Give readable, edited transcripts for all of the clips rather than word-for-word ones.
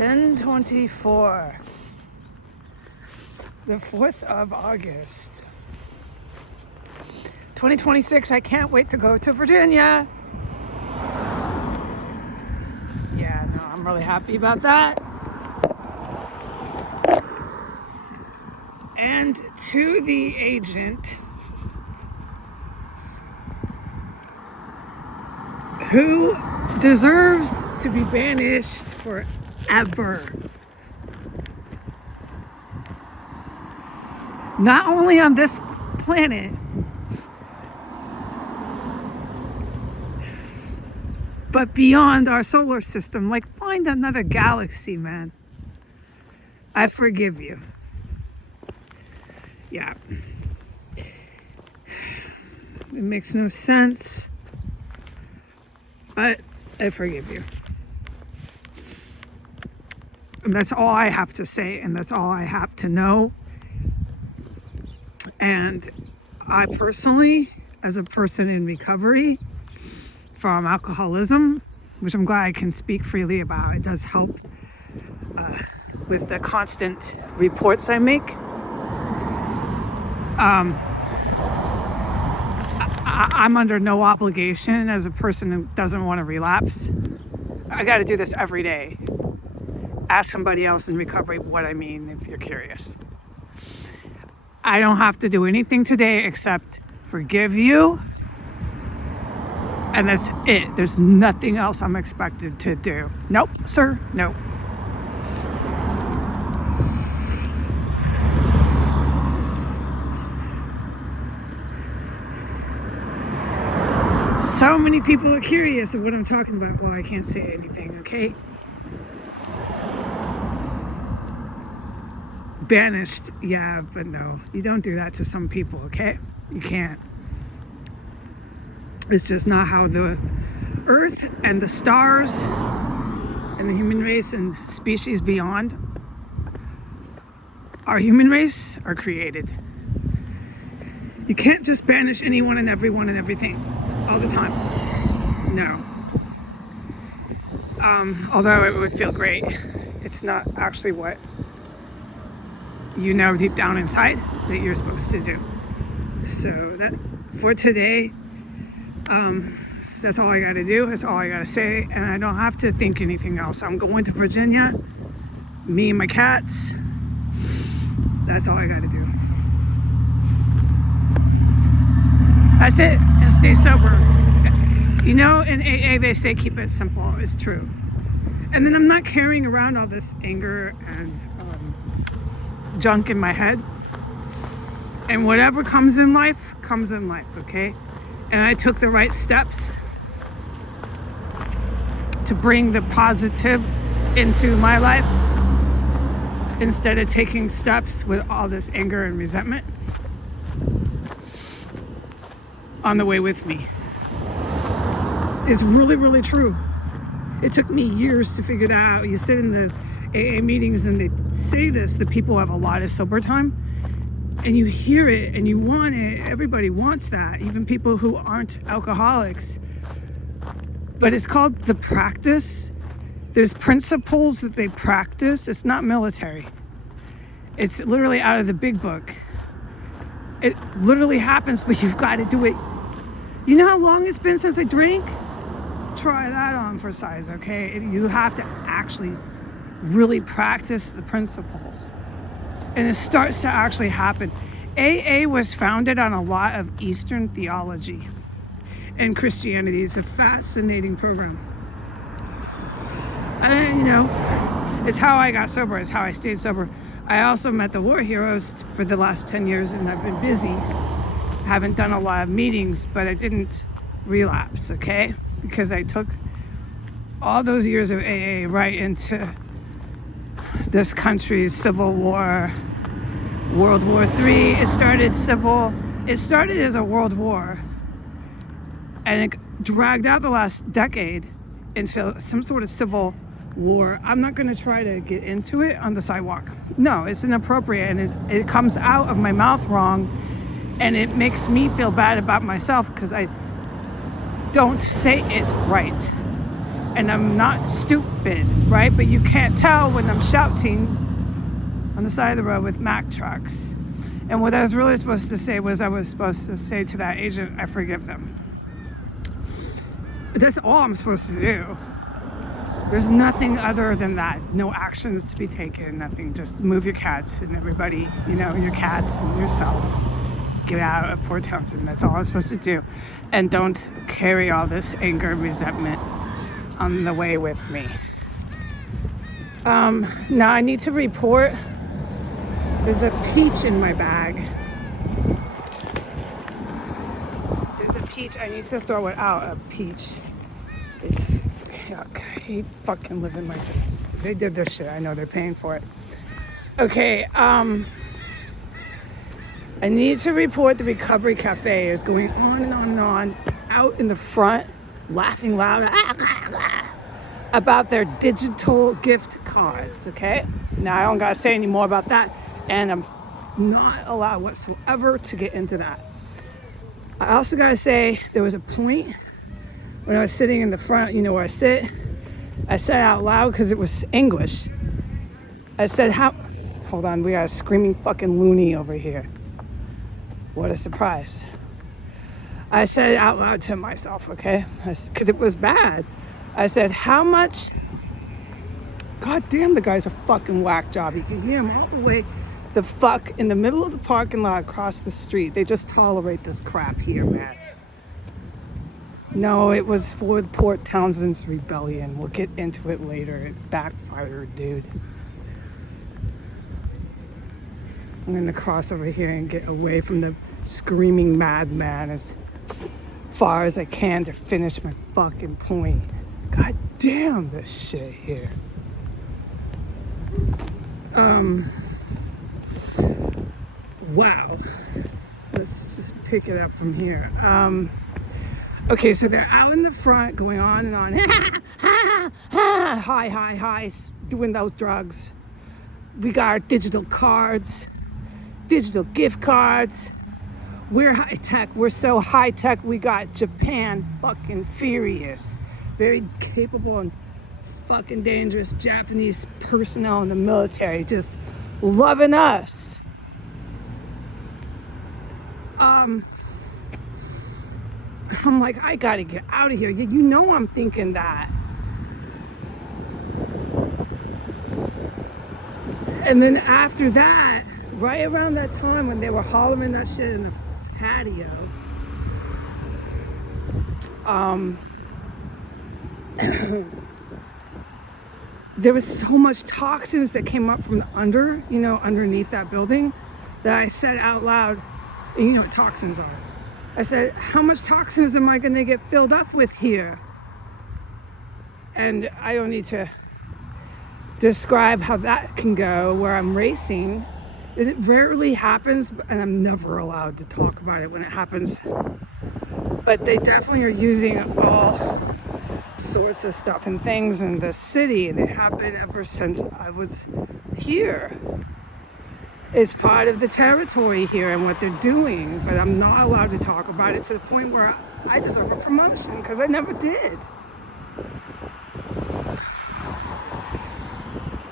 10:24, the 4th of August, 2026. I can't wait to go to Virginia. Yeah, no, I'm really happy about that. And to the agent who deserves to be banished forever. Not only on this planet, but beyond our solar system. Like, find another galaxy, man. I forgive you. Yeah. It makes no sense, but I forgive you. And that's all I have to say, and that's all I have to know. And I personally, as a person in recovery from alcoholism, which I'm glad I can speak freely about, it does help with the constant reports I make. I'm under no obligation as a person who doesn't want to relapse. I got to do this every day. Ask somebody else in recovery what I mean if you're curious. I don't have to do anything today except forgive you. And that's it. There's nothing else I'm expected to do. Nope, sir, nope. So many people are curious of what I'm talking about. Well, I can't say anything, okay? Banished, yeah, but no. You don't do that to some people, okay? You can't. It's just not how the earth and the stars and the human race and species beyond our human race are created. You can't just banish anyone and everyone and everything all the time. No. Although it would feel great, it's not actually what you know deep down inside that you're supposed to do. So that for today, that's all I gotta do. That's all I gotta say, and I don't have to think anything else. I'm going to Virginia, me and my cats. That's all I gotta do. That's it, and stay sober. You know, in AA they say keep it simple. It's true. And then I'm not carrying around all this anger and junk in my head. And whatever comes in life, okay? And I took the right steps to bring the positive into my life instead of taking steps with all this anger and resentment on the way with me. It's really, really true. It took me years to figure that out. You sit in the AA meetings and they say this, that people have a lot of sober time, and you hear it and you want it. Everybody wants that, even people who aren't alcoholics. But it's called the practice. There's principles that they practice. It's not military. It's literally out of the big book. It literally happens, but you've got to do it. You know how long it's been since I drank? Try that on for size, okay? You have to actually really practice the principles. And it starts to actually happen. AA was founded on a lot of Eastern theology. And Christianity is a fascinating program. And, you know, it's how I got sober. It's how I stayed sober. I also met the war heroes for the last 10 years, and I've been busy. Haven't done a lot of meetings, but I didn't relapse, okay? Because I took all those years of AA right into this country's civil war, World War III. It started as a world war, and it dragged out the last decade into some sort of civil war. I'm not going to try to get into it on the sidewalk. No, it's inappropriate, and it comes out of my mouth wrong, and it makes me feel bad about myself because I don't say it right. and I'm not stupid, right? But you can't tell when I'm shouting on the side of the road with Mack trucks. And what I was really supposed to say was I was supposed to say to that agent, I forgive them. That's all I'm supposed to do. There's nothing other than that. No actions to be taken, nothing. Just move your cats and everybody, your cats and yourself. Get out of Port Townsend. That's all I'm supposed to do. And don't carry all this anger and resentment on the way with me. Now I need to report. There's a peach in my bag. There's a peach. I need to throw it out. A peach. It's yuck. I hate fucking living like this. They did this shit. I know they're paying for it. Okay. I need to report the Recovery Cafe is going on and on and on out in the front, laughing loud about their digital gift cards. Okay. Now I don't gotta say any more about that. And I'm not allowed whatsoever to get into that. I also gotta say, there was a point when I was sitting in the front, where I sit, I said out loud, because it was English. I said, hold on, we got a screaming fucking loony over here. What a surprise. I said out loud to myself, okay? Because it was bad. I said, how much? God damn, the guy's a fucking whack job. You can hear him all the way the fuck in the middle of the parking lot across the street. They just tolerate this crap here, man. No, it was for Port Townsend's rebellion. We'll get into it later. It backfired, dude. I'm gonna cross over here and get away from the screaming madman as far as I can to finish my fucking point. God damn this shit here. Wow. Let's just pick it up from here. Okay, so they're out in the front going on and on. Hi, doing those drugs. We got our digital cards, digital gift cards. We're high tech. We're so high tech. We got Japan fucking furious. Very capable and fucking dangerous Japanese personnel in the military just loving us. I'm like, I gotta get out of here. I'm thinking that. And then after that, right around that time when they were hollering that shit in the patio, there was so much toxins that came up from the underneath that building, that I said out loud, and you know what toxins are. I said, how much toxins am I going to get filled up with here? And I don't need to describe how that can go, where I'm racing. It rarely happens, and I'm never allowed to talk about it when it happens. But they definitely are using all sorts of stuff and things in the city, and it happened ever since I was here. It's part of the territory here and what they're doing, but I'm not allowed to talk about it, to the point where I deserve a promotion, because I never did.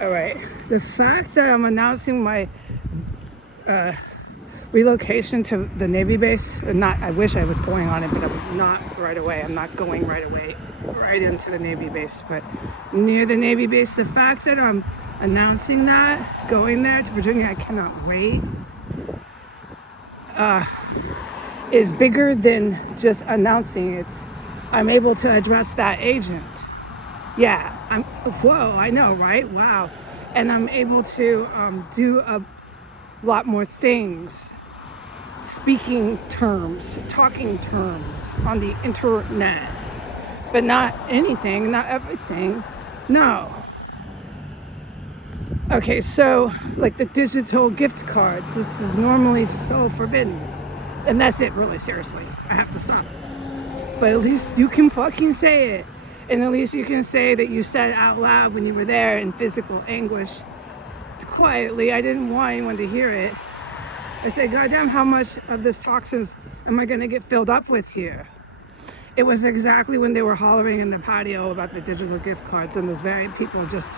All right, the fact that I'm announcing my relocation to the Navy base, I wish I was going on it, but I'm not right away. I'm not going right away, right into the Navy base, but near the Navy base. The fact that I'm announcing that, going there to Virginia, I cannot wait, is bigger than just announcing it. I'm able to address that agent. Yeah, whoa, I know, right? Wow. And I'm able to do a lot more things, speaking terms, talking terms on the internet, but not anything, not everything, no. Okay, so like the digital gift cards, this is normally so forbidden. And that's it, really, seriously. I have to stop. But at least you can fucking say it. And at least you can say that you said it out loud when you were there in physical anguish. Quietly, I didn't want anyone to hear it. I said, goddamn, how much of this toxins am I gonna get filled up with here? It was exactly when they were hollering in the patio about the digital gift cards, and those very people just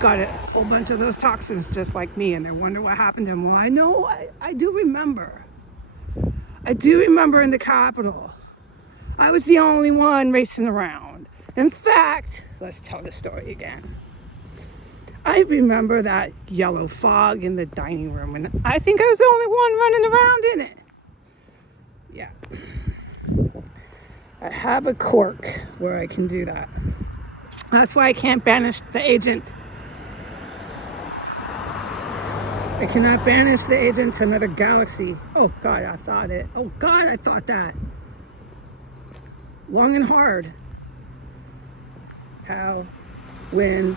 got a whole bunch of those toxins just like me, and they wonder what happened to them. Well, I know, I do remember. I do remember in the Capitol, I was the only one racing around. In fact, let's tell the story again. I remember that yellow fog in the dining room, and I think I was the only one running around in it. Yeah. I have a quirk where I can do that. That's why I can't banish the agent. I cannot banish the agent to another galaxy. Oh God, I thought it. Oh God, I thought that. Long and hard. How, when,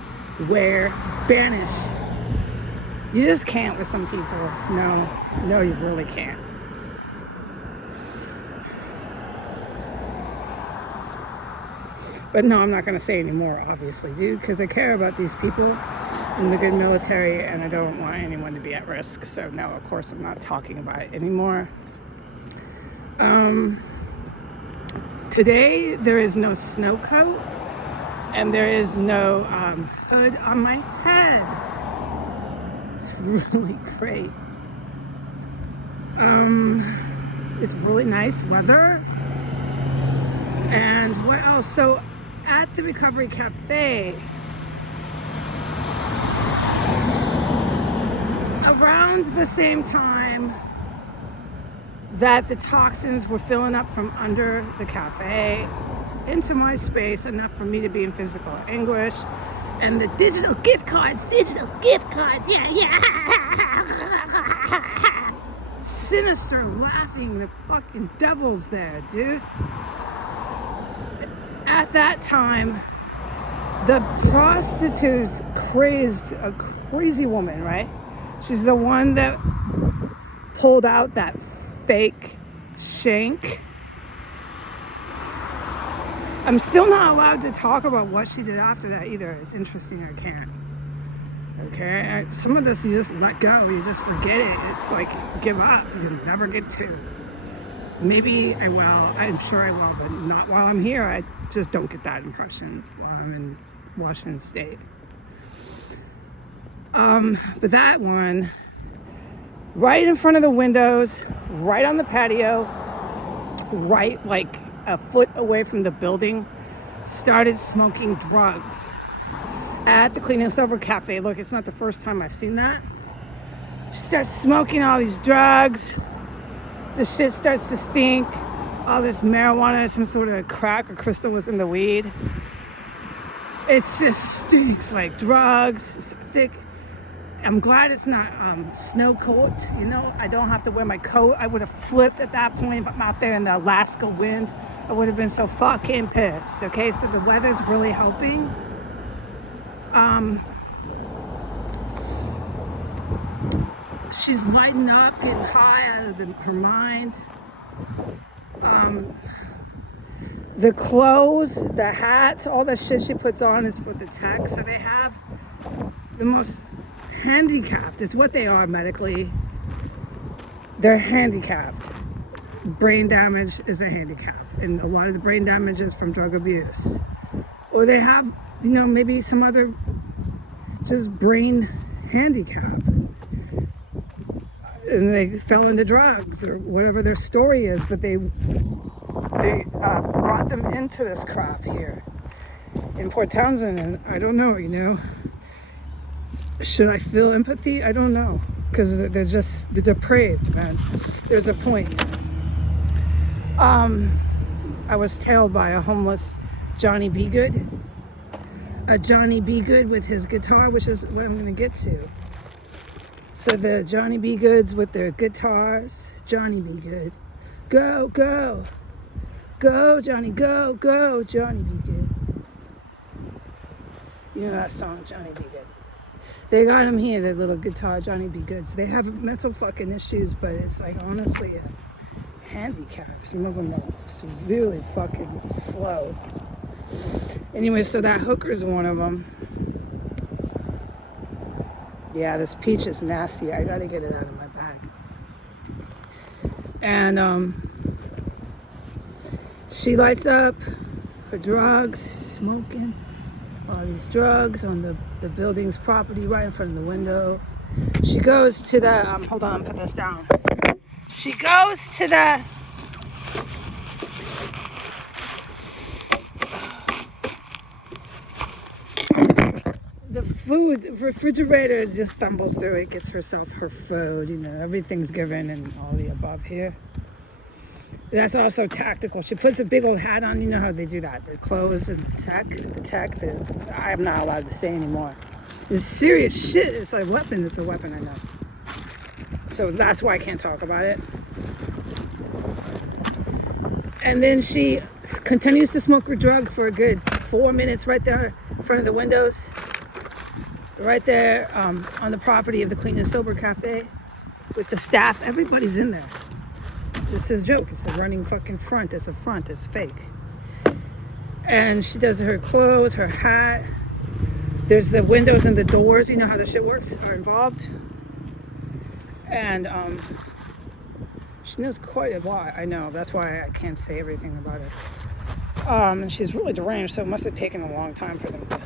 where, banish. You just can't with some people. No, you really can't. But no, I'm not going to say any more, obviously, dude, because I care about these people in the good military, and I don't want anyone to be at risk. So no, of course, I'm not talking about it anymore. Today, there is no snow coat, and there is no hood on my head. It's really great. It's really nice weather. And what else? So at the Recovery Cafe, around the same time that the toxins were filling up from under the cafe into my space, enough for me to be in physical anguish, and the digital gift cards, yeah. Sinister laughing, the fucking devil's there, dude. At that time, the prostitutes crazed a crazy woman, right? She's the one that pulled out that fake shank. I'm still not allowed to talk about what she did after that either. It's interesting, I can't. Okay? Some of this you just let go, you just forget it. It's like, give up, you'll never get to. Maybe I will, I'm sure I will, but not while I'm here. I just don't get that impression while I'm in Washington State. But that one, right in front of the windows, right on the patio, right like a foot away from the building, started smoking drugs at the Clean and Sober Cafe. Look, it's not the first time I've seen that. She starts smoking all these drugs. The shit starts to stink. All this marijuana, some sort of crack or crystal was in the weed. It just stinks like drugs. It's thick. I'm glad it's not snow coat. You know, I don't have to wear my coat. I would have flipped at that point if I'm out there in the Alaska wind. I would have been so fucking pissed. Okay, so the weather's really helping. She's lighting up, getting high out of her mind. The clothes, the hats, all the shit she puts on is for the tech. So they have the most handicapped, is what they are medically. They're handicapped. Brain damage is a handicap, and a lot of the brain damage is from drug abuse. Or they have, you know, maybe some other just brain handicap. And they fell into drugs or whatever their story is, but they brought them into this crap here in Port Townsend, and I don't know, you know. Should I feel empathy? I don't know, because they're depraved, man. There's a point. I was tailed by a homeless Johnny B. Good. A Johnny B. Good with his guitar, which is what I'm going to get to. So the Johnny B. Goods with their guitars. Johnny B. Good. Go, go. Go, Johnny, go, go, Johnny B. Good. You know that song, Johnny B. Good. They got him here, their little guitar, Johnny B. Goods. They have mental fucking issues, but it's like honestly a handicap. Some of them are really fucking slow. Anyway, so that hooker's one of them. Yeah, this peach is nasty. I gotta get it out of my bag. And She lights up her drugs, smoking all these drugs on the building's property right in front of the window. She goes to the, hold on, put this down. She goes to the food refrigerator, just stumbles through it, gets herself her food, everything's given and all the above here. That's also tactical. She puts a big old hat on. You know how they do that. The clothes and the tech, I'm not allowed to say anymore. It's serious shit. It's like weapon. It's a weapon, I know. So that's why I can't talk about it. And then she continues to smoke her drugs for a good 4 minutes right there in front of the windows. Right there on the property of the Clean and Sober Cafe with the staff. Everybody's in there. It's a joke. It's a running fucking front. It's a front. It's fake. And she does her clothes, her hat. There's the windows and the doors. You know how the shit works, are involved. And she knows quite a lot. I know. That's why I can't say everything about it. And she's really deranged, so it must have taken a long time for them to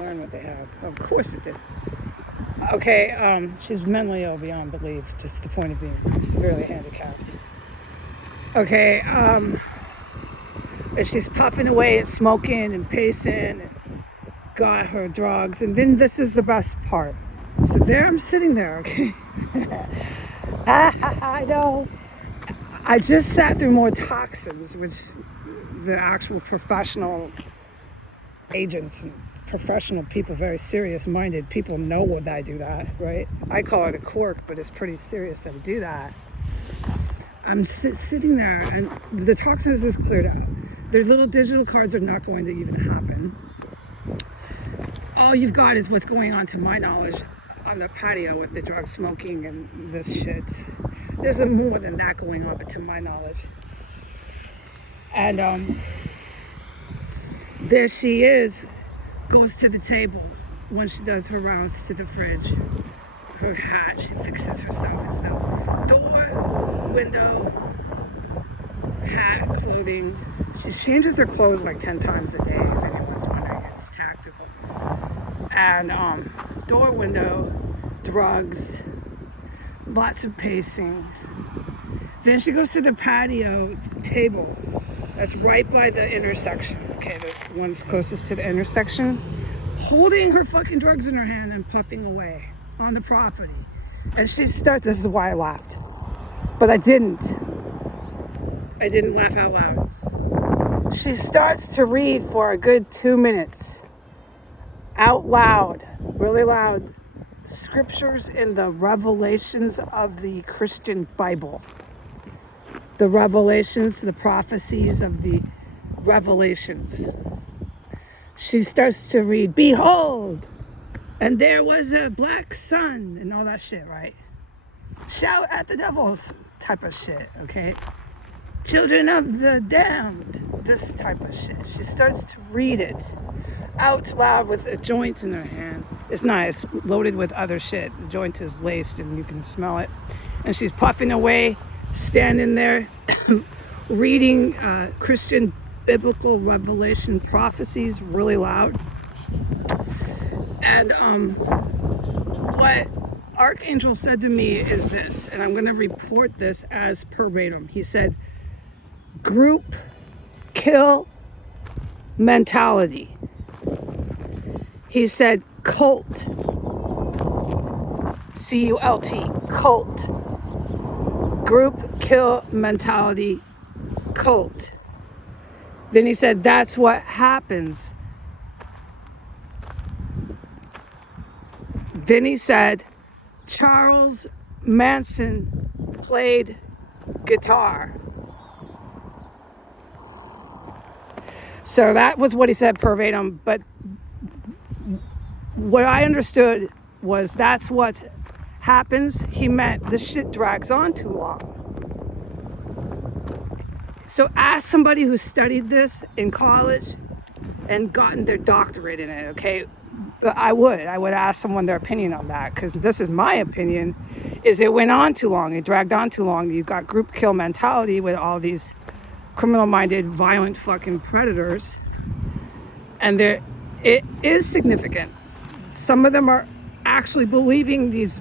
learn what they have. Of course it did. Okay, she's mentally ill beyond belief, just the point of being severely handicapped. Okay, and she's puffing away and smoking and pacing and got her drugs. And then this is the best part. So there I'm sitting there, okay? I know. I just sat through more toxins, which the actual professional agents and professional people, very serious-minded people know that I do that, right? I call it a quirk, but it's pretty serious that I do that. I'm sitting there, and the toxins is cleared out. Their little digital cards are not going to even happen. All you've got is what's going on, to my knowledge, on the patio with the drug smoking and this shit. There's more than that going on, but to my knowledge. And there she is, goes to the table when she does her rounds to the fridge. Her hat, she fixes herself. It's the door, window, hat, clothing. She changes her clothes like 10 times a day, if anyone's wondering. It's tactical. And door, window, drugs, lots of pacing. Then she goes to the patio table that's right by the intersection. Okay, the one's closest to the intersection, holding her fucking drugs in her hand and puffing away on the property. And she starts, this is why I laughed, but I didn't laugh out loud. She starts to read for a good 2 minutes out loud, really loud, scriptures in the revelations of the Christian Bible. The revelations, the prophecies of the revelations. She starts to read, behold, and there was a black sun, and all that shit, right? Shout at the devils type of shit, okay? Children of the damned, this type of shit. She starts to read it out loud with a joint in her hand. It's nice, loaded with other shit. The joint is laced and you can smell it. And she's puffing away, standing there, reading Christian biblical revelation prophecies really loud. And what Archangel said to me is this, and I'm going to report this as verbatim. He said, group kill mentality. He said cult, C-U-L-T, cult, group kill mentality, cult. Then he said that's what happens. Then he said Charles Manson played guitar. So that was what he said verbatim, but what I understood was that's what happens. He meant this shit drags on too long. So ask somebody who studied this in college and gotten their doctorate in it, okay? But I would ask someone their opinion on that, because this is my opinion, is it went on too long. It dragged on too long. You've got group kill mentality with all these criminal-minded, violent fucking predators. And it is significant. Some of them are actually believing these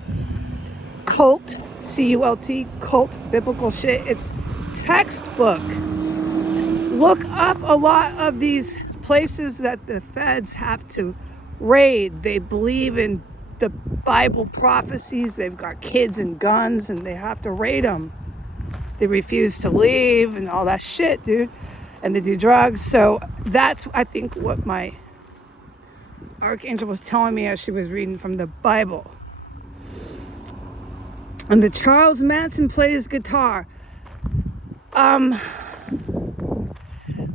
cult, C-U-L-T, cult biblical shit. It's textbook. Look up a lot of these places that the feds have to raid. They believe in the Bible prophecies. They've got kids and guns and they have to raid them. They refuse to leave and all that shit, dude. And they do drugs. So that's, I think, what my archangel was telling me as she was reading from the Bible. And the Charles Manson plays guitar.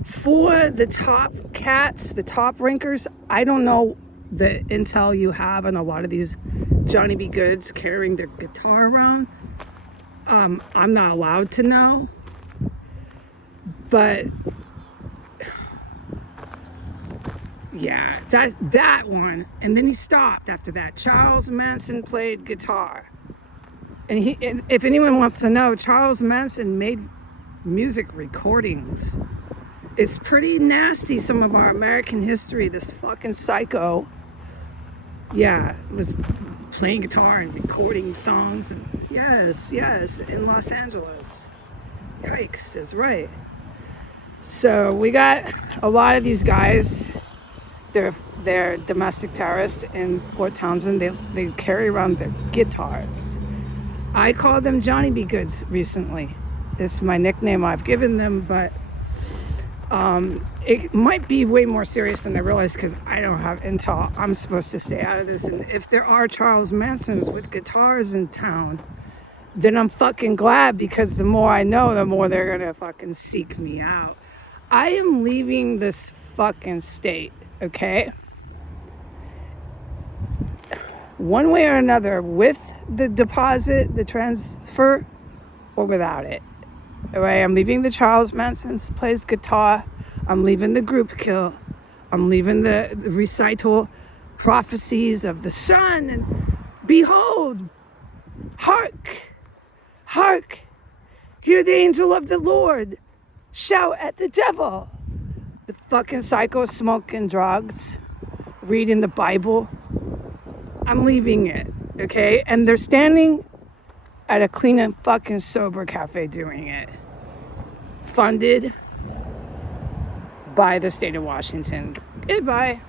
For the top cats, the top rankers, I don't know the intel you have on a lot of these Johnny B. Goods carrying their guitar around. I'm not allowed to know. But yeah, that's that one. And then he stopped after that. Charles Manson played guitar. And if anyone wants to know, Charles Manson made music recordings. It's pretty nasty, some of our American history. This fucking psycho, yeah, was playing guitar and recording songs. And yes, in Los Angeles. Yikes, is right. So we got a lot of these guys. They're domestic terrorists in Port Townsend. They carry around their guitars. I call them Johnny B. Goods recently. It's my nickname I've given them, but it might be way more serious than I realized because I don't have intel. I'm supposed to stay out of this. And if there are Charles Mansons with guitars in town, then I'm fucking glad, because the more I know, the more they're gonna fucking seek me out. I am leaving this fucking state, okay? One way or another, with the deposit, the transfer, or without it. Right? I'm leaving the Charles Manson plays guitar. I'm leaving the group kill. I'm leaving the recital prophecies of the sun. And behold, hark, hark, hear the angel of the Lord shout at the devil. The fucking psycho smoking drugs, reading the Bible. I'm leaving it, okay? And they're standing at a clean and fucking sober cafe doing it. Funded by the state of Washington. Goodbye.